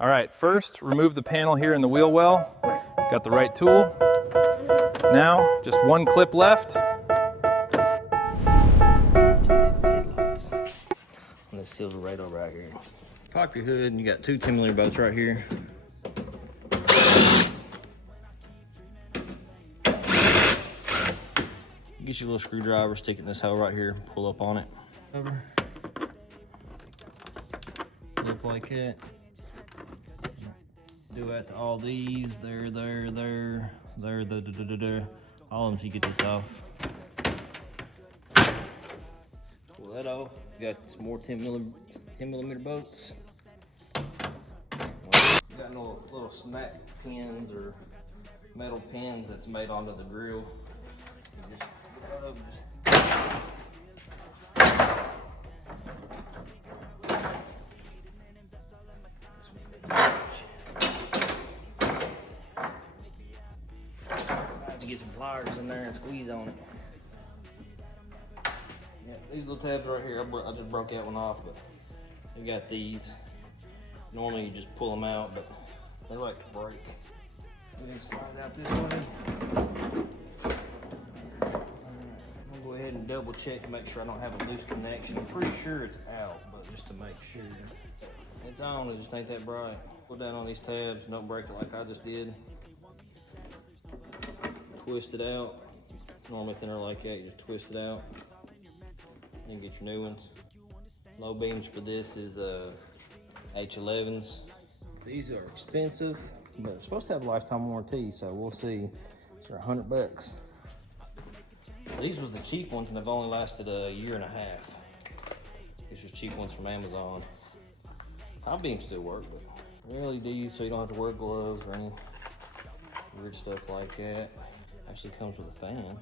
All right, first remove the panel here in the wheel well. Got the right tool. Now, just one clip left. Headlights on this Silverado right here. Pop your hood and you got two 10mm bolts right here. Get your little screwdriver, stick it in this hole right here, pull up on it. Over. Look like that. Do that to all these. There. All of them so you get this off. Pull that off. You got some more 10mm bolts. You got no little snap pins or metal pins that's made onto the grill. Get some pliers in there and squeeze on it. Yeah, these little tabs right here, I just broke that one off, but you got these. Normally you just pull them out, but they like to break. We need to slide out this way. I'm gonna go ahead and double check to make sure I don't have a loose connection. I'm pretty sure it's out, but just to make sure. It's on, it just ain't that bright. Pull down on these tabs, don't break it like I just did. Twist it out. Normally thinner like that, you twist it out. And get your new ones. Low beams for this is H11s. These are expensive, but they're supposed to have a lifetime warranty, so we'll see. They're $100. These was the cheap ones, and they've only lasted a year and a half. These are cheap ones from Amazon. High beams still work, but LEDs, so you don't have to wear gloves or any weird stuff like that. Actually comes with a fan,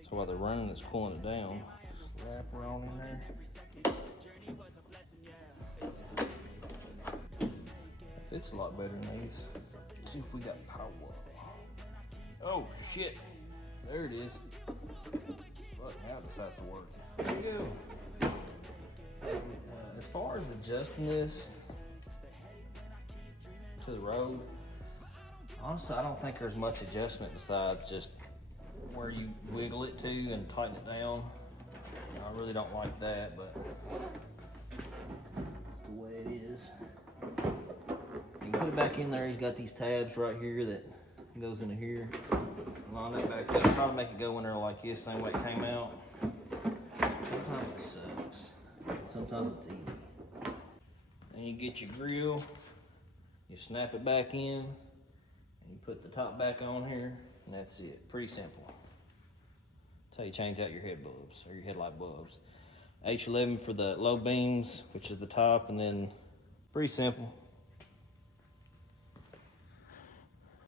so while they're running, it's cooling it down. Wrapper on in there. It's a lot better than these. Let's see if we got power. Oh shit! There it is. Fuck, now it decides to work. There we go. As far as adjusting this to the road, honestly, I don't think there's much adjustment besides just where you wiggle it to and tighten it down. I really don't like that, but it's the way it is. You can put it back in there. He's got these tabs right here that goes into here. Line that back up. Try to make it go in there like this, same way it came out. Sometimes it sucks. Sometimes it's easy. Then you get your grill. You snap it back in. And you put the top back on here, and that's it. Pretty simple. That's how you change out your head bulbs, or your headlight bulbs. H11 for the low beams, which is the top, and then pretty simple.